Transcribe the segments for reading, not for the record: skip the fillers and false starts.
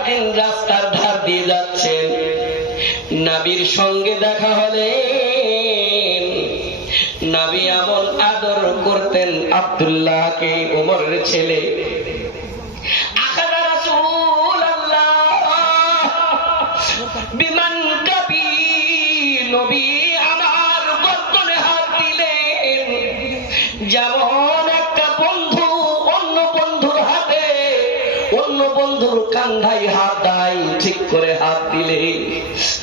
একদিন রাস্তার ধার দিয়ে যাচ্ছেন, নবীর সঙ্গে দেখা হলেন। নবী এমন আদর করতেন আব্দুল্লাহকে, ওমরের ছেলে। আখাযা রাসূলুল্লাহ বিমান কাবি, নবী আমার গর্দনে হাত দিলেন, যেমন একটা বন্ধু অন্য বন্ধুর হাতে, অন্য বন্ধুর কান্ধায় হাত দেয়, ঠিক করে হাত দিলে।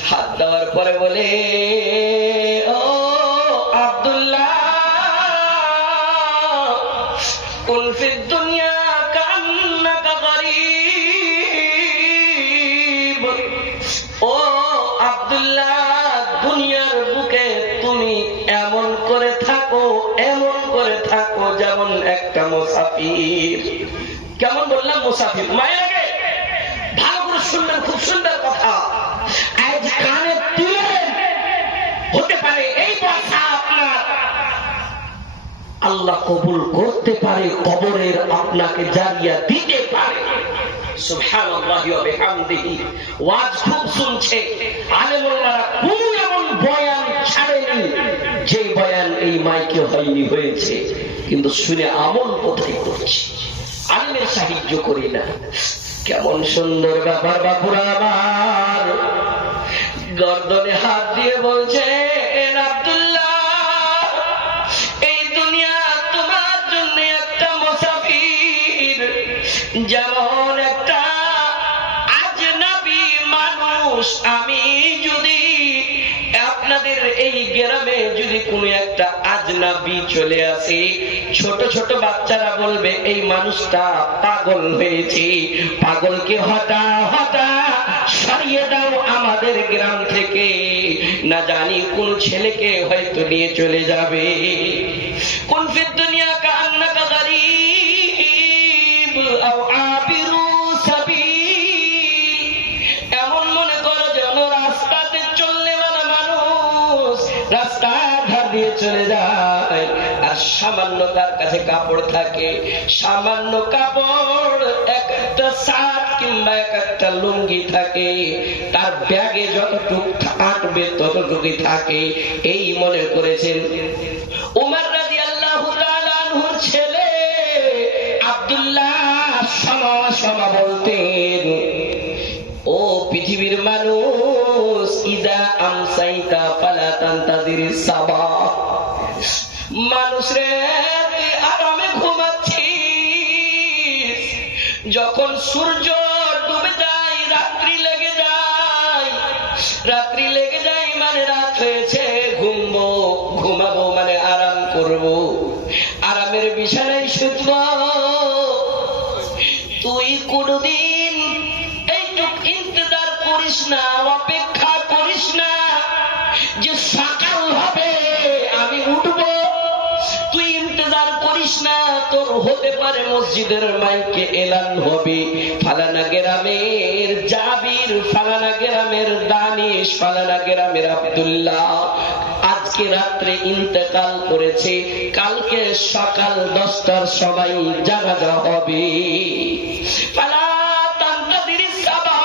হাত দেওয়ার পরে বলে, ও আব্দুল্লাহ, কুন ফিদ দুনিয়া কান্নাকা গরীব। ও আব্দুল্লাহ, দুনিয়ার বুকে তুমি এমন করে থাকো, এমন করে থাকো যেমন একটা মুসাফির। কেমন বললাম? মুসাফির। মায়ের আগে ভালো করে শুনলেন, খুব সুন্দর কথা। আজ কানে তুলেন, হতে পারে এই কথা আপনার আল্লাহ কবুল করতে পারে, কবরের আপনাকে জারিয়া দিতে পারে। সুবহানাল্লাহি ওয়া বিহামদিহি। ওয়াজ খুব শুনছে, আলেমরা কোন এমন বয়ান ছাড়েনি যে বয়ান এই মাইকে হয়নি, হয়েছে, কিন্তু শুনে আমল কোথায় করছি, আলেমের সাহায্য করি না। কেমন সুন্দর ব্যাপার বাপুরা আমার। গর্দনে হাত দিয়ে বলছে, আব্দুল্লাহ, এই দুনিয়া তোমার জন্য একটা মুসাফির, যেমন একটা আজনবী মানুষ। আমি যদি আপনাদের এই গ্রামে যদি কোন একটা আজনবী চলে আসে, ছোট ছোট বাচ্চারা বলবে এই মানুষটা পাগল হয়েছে, পাগলকে হটা হটা সরিয়ে দাও আমাদের গ্রাম থেকে, না জানি কোন ছেলেকে হয়তো নিয়ে চলে যাবে। কুন ফিদ দুনিয়া কান্নাকা গরীব আও আবিরু সাবিল। এমন মনে করো যেন রাস্তাতে চললে মানে মানুষ রাস্তার ধার দিয়ে চলে যায়, আর সামান্য তার কাছে কাপড় থাকে, সামান্য কাপড়, এক একটা শার্ট কিংবা এক একটা লুঙ্গি থাকে, তার ব্যাগে যতটুকু আটবে ততটুকুই থাকে, এই মনে করেছেন। উমর রাদিয়াল্লাহু তাআলা আনহুর ছেলে আব্দুল্লাহ সমা সমা বলতেন, ও পৃথিবীর মানুষ, ইদা আমসাইতা ফালা তানতাজিরিস সাবা। মানুষ রে, তুই আরামে ঘুমাচ্ছিস, যখন সূর্য ডুবে যায়, রাত্রি লেগে যায়, রাত্রি লেগে যায় মানে রাত হয়েছে, ঘুমাবো মানে আরাম করব, আরামের বিছানায় শুতব। তুই কোনদিন এইটুক ইন্তজার করিস না, অপেক্ষা করিস না যে সকাল হবে আমি উঠব, তুই ইন্তজার করিস না, তোর হতে পারে মসজিদের মাইকে এলান হবে, ফালানা গ্রামের জাবির, ফালানা গ্রামের দানিশ, ফালানা গ্রামের আব্দুল্লাহ আজকে রাত্রে ইন্তেকাল করেছে, কালকে সকাল 10টার সময় জানাজা হবে। ফালা তানতাজিরিস সাবা।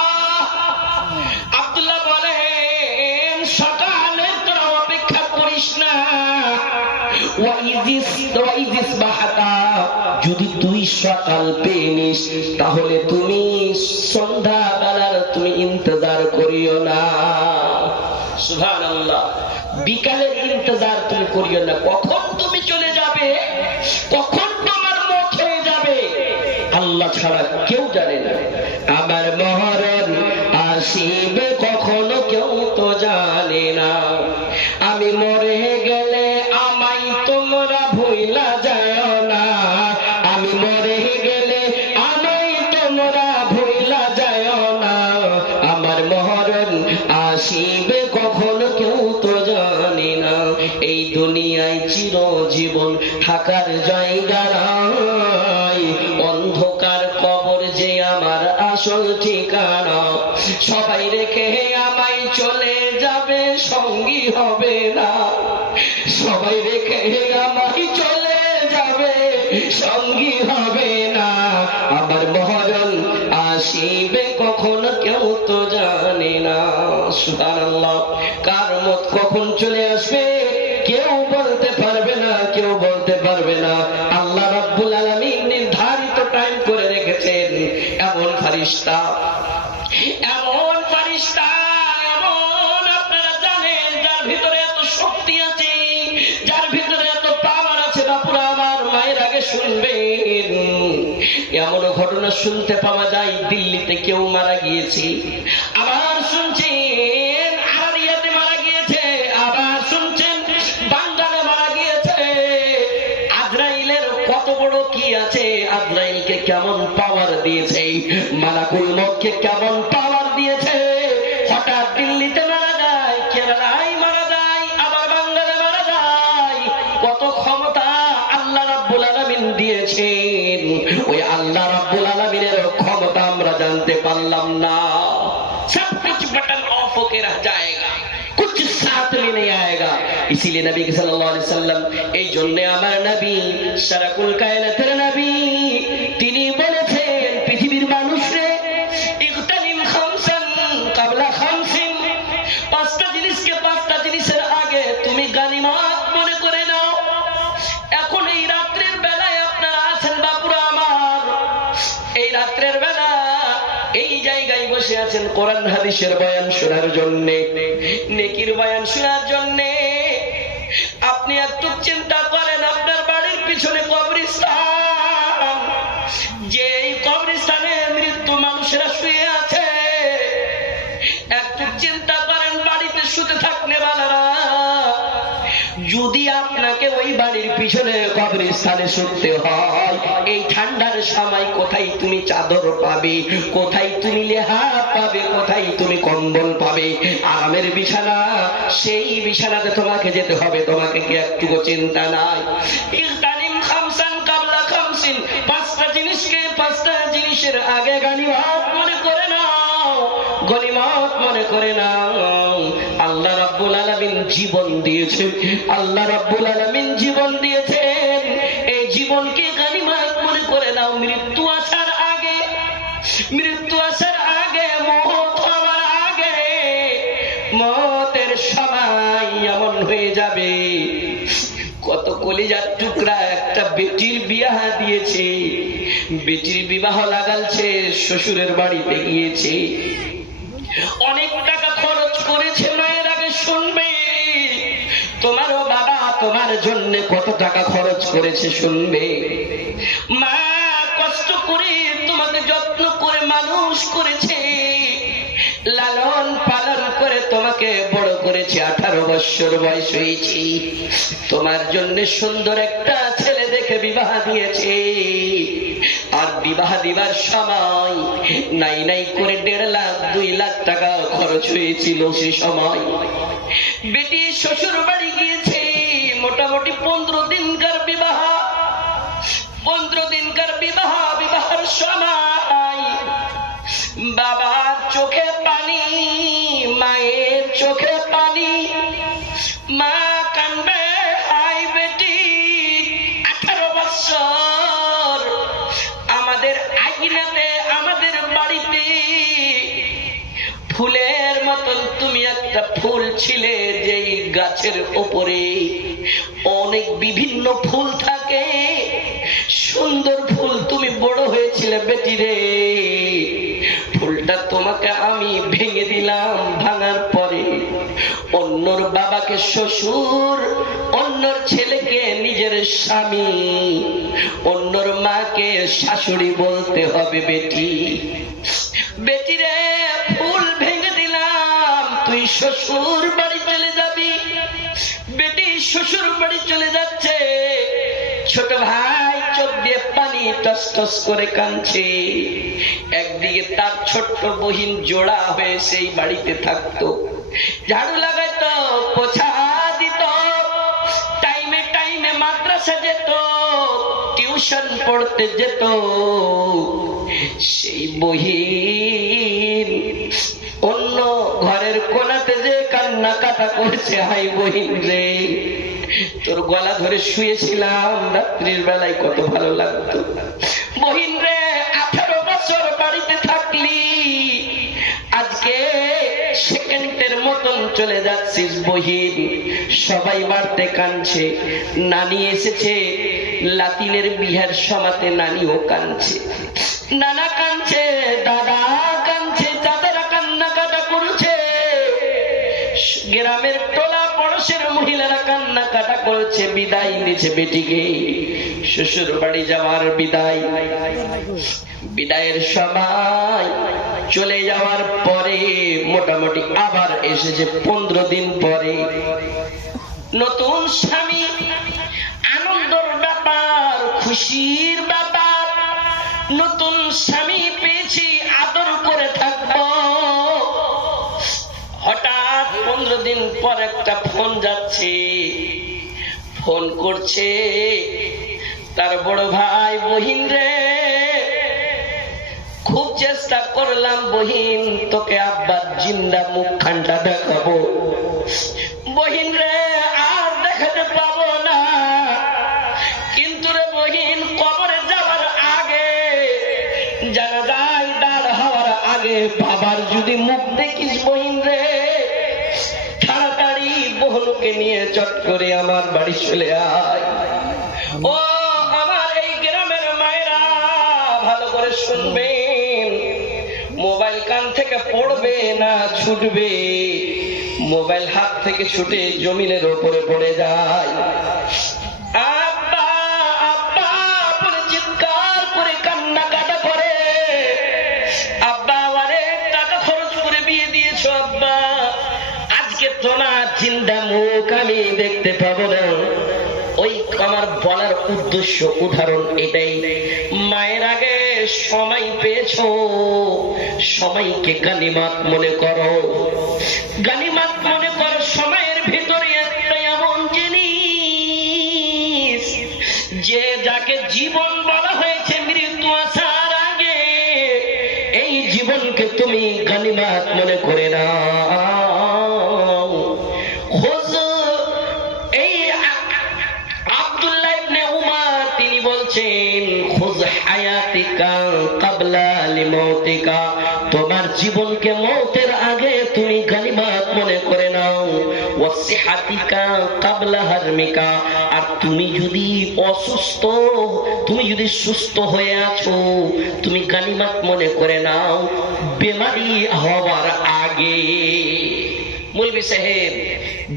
আব্দুল্লাহ বলেন, সকালে তোরা অপেক্ষা করিস না। যদি তুই সকাল পেয়ে নিস, তাহলে তুমি সন্ধ্যা বেলার তুমি ইন্তজার করিও না। সুবহানাল্লাহ। বিকালের ইন্তজার তুমি করিও না। কখন তুমি চলে যাবে, কখন তোমার মুখ হয়ে যাবে, আল্লাহ ছাড়া কেউ জানে না। আমার মহরণ আসিবে কখনো কেউ তো জানে না। আমি মরে গেলে আমায় তোমরা ভুইলা যায় না, আমি মরে গেলে আমায় তোমরা ভুইলা যায় না। আমার মহরণ আসিবে কখনো কেউ তো জানে না। এই দুনিয়ায় চিরজীবন থাকার জায়গা নাই, অন্ধকার কবর যে আমার আসল ঠিকানা। সবাই রেখে আমায় চলে যাবে, সঙ্গী হবে না। সবাই রেখে আমায় চলে যাবে, সঙ্গী হবে না। আমার মহরণ আসিবে কখনো ফারিস্তা, এমন ফারিস্তা, এমন আপনারা জানেন যার ভিতরে এত শক্তি আছে, যার ভিতরে এত পাওয়ার আছে। বাপুরা আমার, মায়ের আগে শুনবেন, এমন ঘটনা শুনতে পাওয়া যায় দিল্লিতে কেউ মারা গিয়েছে, আবার শুনছেন আরিয়াতে মারা গিয়েছে, আবার শুনছেন বাঙ্গালে মারা গিয়েছে। আজরাইলের কত বড় কি আছে, আজরাইলকে কেমন পাওয়ার দিয়েছে, মালাকুল মউতকে কেমন পাওয়ার দিয়েছে। হঠাৎ দিল্লিতে মারা যায়, কেরালায় মারা যায়, আবার বাঙ্গালে মারা যায়। কত ক্ষমতা আল্লাহ রাব্বুল আলামিন দিয়েছেন, ওই আল্লাহ রাব্বুল আলামিনের ক্ষমতা আমরা জানতে পারলাম না। সব कुछ बटन ऑफ होके रह जाएगा, कुछ साथ में नहीं आएगा। इसीलिए नबी सल्लल्लाहु अलैहि वसल्लम, এই জন্য আমার নবী সারাকুল কায়নাতের নবী, তিনি বলেছেন পৃথিবীর মানুষরে ইগতানিম খামসান ক্বাবলা খামসিন, পাঁচটা জিনিসকে পাঁচটা জিনিসের আগে তুমি গনিমত মনে করে নাও। এখন এই রাত্রির বেলায় আপনারা আছেন বাপুরা আমার, এই রাত্রের বেলা এই জায়গায় বসে আছেন কোরআন হাদিসের বয়ান শোনার জন্য, নেকির বয়ান শোনার জন্য। আপনি একটু চিন্তা করেন, আপনার বাড়ির পিছনে কবরস্থান, যে কবরস্থানে মৃত্যু মানুষেরা শুয়ে আছে, একটু চিন্তা করেন বাড়িতে শুতে থাকলে বালারা, যদি আপনাকে ওই বাড়ির পিছনে কবরস্থানে শুতে হয়, এই ঠান্ডার সময় কোথায় তুমি চাদর পাবে, কোথায় তুমি লেহাফ পাবে, কোথায় তুমি কম্বল পাবে, আরামের বিছানা, সেই বিছানাতে তোমাকে যেতে হবে। তোমাকে কি একটুকু চিন্তা নাই? ইগতানিম খামসান ক্বাবলা খামসিন, পাঁচটা জিনিসকে পাঁচটা জিনিসের আগে গনিমত মনে করে নাও, গনিমত মনে করে নাও। আল্লাহ রাব্বুল আলামিন জীবন দিয়েছে, আল্লাহ রাব্বুল আলামিন জীবন দিয়েছেন, এই জীবনকে গনিমত মনে করে নাও। মৃত্যু আসার আগে, মৃত্যু আসার আগে, মওত হওয়ার আগে, মওতের সময় এমন হয়ে যাবে, কত কলিজার টুকরা একটা বেটির বিবাহ দিয়েছে, বেটির বিবাহ লাগালছে, শ্বশুরের বাড়িতে গিয়েছে, অনেক টাকা খরচ করেছে। মায়ের আগে শুনবে, তোমারও বাবা তোমার জন্য কত টাকা খরচ করেছে শুনবে। মা কষ্ট করে তোমাকে যত্ন করে মানুষ করেছে, লালন পালন করে তোমাকে বড় করেছে, 18 বছর বয়স হয়েছে, তোমার জন্য সুন্দর একটা ছেলে দেখে বিবাহ দিয়েছে। আর বিবাহ দিবার সময় নাই নাই করে 1.5 লাখ 2 লাখ টাকা খরচ হয়েছিল। সে সময় বেটি শ্বশুর বাড়ি গিয়েছে, মোটামুটি 15 দিনকার বিবাহ, 15 দিনকার বিবাহ। বিবাহের সময় বাবার চোখে পানি, মায়ের চোখে পানি, মা কাঁদবে, হাই বেটি 18 বছর আমাদের আইনাতে, আমাদের বাড়িতে ফুলের মতন তুমি একটা ফুল ছিলে, যেই গাছের উপরে অনেক বিভিন্ন ফুল থাকে, সুন্দর ফুল, তুমি বড় হয়েছিলে বেটি রে, ফুলটা তোমাকে আমি ভেঙে দিলাম। ভাঙার পরে অন্যর বাবাকে শ্বশুর, অন্যর ছেলেকে নিজের স্বামী, অন্যর মাকে শাশুড়ি বলতে হবে বেটি। বেটি রে, ফুল ভেঙে দিলাম, তুই শ্বশুর বাড়ি চলে যাবি। বেটি শ্বশুর বাড়ি চলে যাচ্ছে, ছোট ভাই চোখ দিয়ে পানি টস টস করে কাঁদছে। একদিকে তার ছোট্ট বহিন জোড়া হয়ে সেই বাড়িতে থাকতো, ঝাড়ু লাগাইতো, পোছা দিত, টাইমে টাইমে মাদ্রাসা যেত, টিউশন পড়তে যেত। সেই বহিন অন্য ঘরের কোনাতে যে কান্না কাটা করছে, হাই বহিন রে, তোর গলা ধরে শুয়েছিলাম রাত্রির বেলায়, কত ভালো লাগতো। বহিন রে, 18 বছর বাড়িতে থাকলি, আজকে সেকেন্ডের মতন চলে যাচ্ছিস বহিন। সবাই বাড়তে কাঁদছে, নানি এসেছে, লাতিনের বিহার সমাতে নানিও কাঁদছে। নানা কাঁদছে, দাদা কাঁদছে, দাদারা কান্নাকাটা করছে, গ্রামের টোলা পড়শের মহিলারা কান্নাকাটা করছে, বিদায় দিচ্ছে বেটিকে, শ্বশুর বাড়ি যাওয়ার বিদায়। বিদায়ের সময় চলে যাওয়ার পরে মোটামুটি আবার এসেছে 15 দিন পরে। নতুন স্বামী, আনন্দের ব্যাপার, খুশির ব্যাপার, নতুন স্বামী পেয়েছি, আদর করে থাকবো। হঠাৎ 15 দিন পর একটা ফোন যাচ্ছে, ফোন করছে তার বড় ভাই, বহিন রে, খুব চেষ্টা করলাম বহিন তোকে আব্বার জিন্দা মুখখানটা দেখাবো, বহিন রে আর দেখাতে পাবো না, কিন্তু রে বহিন কবরে যাওয়ার আগে, জানাজায় দাঁড় হওয়ার আগে বাবার যদি মুখ দেখিস বহিন রে, তাড়াতাড়ি বহনুকে নিয়ে চট করে আমার বাড়ি চলে আয়। ও আমার এই গ্রামের মায়েরা ভালো করে শুনবেন, মোবাইল কান থেকে পড়বে না, ছুটবে, মোবাইল হাত থেকে ছুটে জমিনের উপরে পড়ে যায়। আব্বা আব্বা বলে চিৎকার করে কান্নাকাটা করে, আব্বা আরে টাকা খরচ করে বিয়ে দিয়েছো আব্বা, আজকে তোমার চিন্তা মুখ আমি দেখতে পাবো না। ওই আমার বলার উদ্দেশ্য, উদাহরণ এটাই, মায়ের আগে সময় পেয়েছো, সময়কে গানিমাত মনে করো, গানিমাত মনে করো। সময়ের ভিতরে একটা এমন জিনিস যে যাকে জীবন বলা হয়েছে মৃত্যু আসার আগে, এই জীবনকে তুমি গানিমাত মনে করে না। তোমার জীবনকে মৌতের আগে তুমি গানিমাত মনে করে নাও। ওয়াসিহাতিকা ক্বাবলা হারমিকা, আর তুমি যদি অসুস্থ, তুমি যদি সুস্থ হয়ে আছো, তুমি গানিমাত মনে করে নাও বেমারি হওয়ার আগে। মৌলভী সাহেব,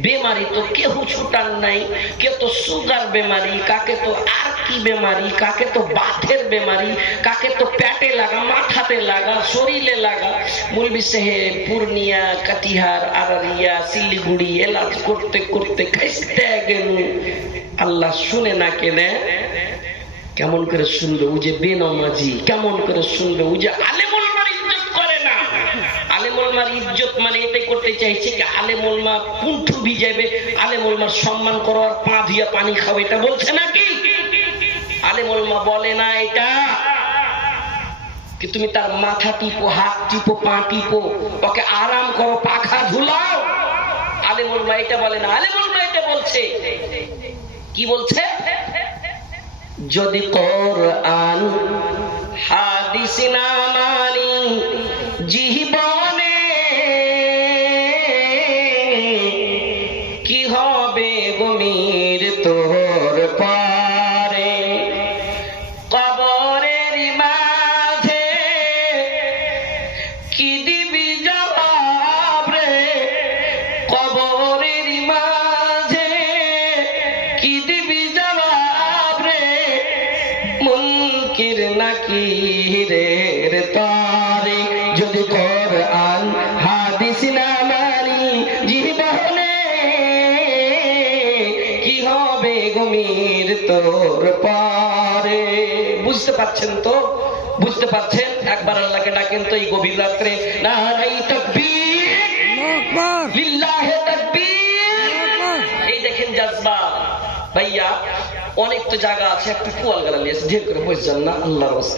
বেমারি তো কেউ ছুটার নাই, কে তো সুগার বেমারি, কাকে তো আর কি বেমারি, কাকে তো বাতের বেমারি, কাকে তো পেটে লাগা, মাথাতে লাগা, শরীরে লাগা। মৌলভী সাহেব পূর্ণিয়া, কাটিহার, আরারিয়া, শিলিগুড়ি এলাজ করতে করতে খাইতে গেল, আল্লাহ শুনে না কেনে? কেমন করে শুনবে? ও যে বেনামাজি কেমন করে শুনবে? ও যে আলেমুল আলেমুলমার ইজ্জত মানে এটাই করতে চাইছে কি আলেমুলমা পুণ্ঠু ভিজাবে, আলেমুলমার সম্মান করো আর পা ধুইয়া পানি খাও, এটা বলছে নাকি? আলেমুলমা বলে না এটা, কি তুমি তার মাথা টিপো, হাত টিপো, পা টিপো, ওকে আরাম করো, পাখা ঝুলাও। আলেমুলমা এটা বলে না, আলেমুলমা এটা বলছে। কি বলছে? যদি কোরআন হাদিস না মানি জীবনে কি হবে গমির তোর পারে, কবরের মাঝে কি দিবি জবাব রে, কবরের মাঝে কি দিবি জবাব রে, মুনকির নাকিরের তারে। যদি কোরআন হাদিস না মানি জীবনে কি হবে গমির তোর পারে। বুঝতে পারছেন তো? বুঝতে পারছেন? একবার আল্লাহকে ডাকেন তো এই গভীর রাত্রে, নারাই তাকবীর, লিল্লাহি তাকবীর। এই দেখেন জজবা ভাইয়া, অনেক তো জায়গা আছে, একটু কুয়াল গালা নিয়ে ঢের করে বসছেন না, আল্লাহর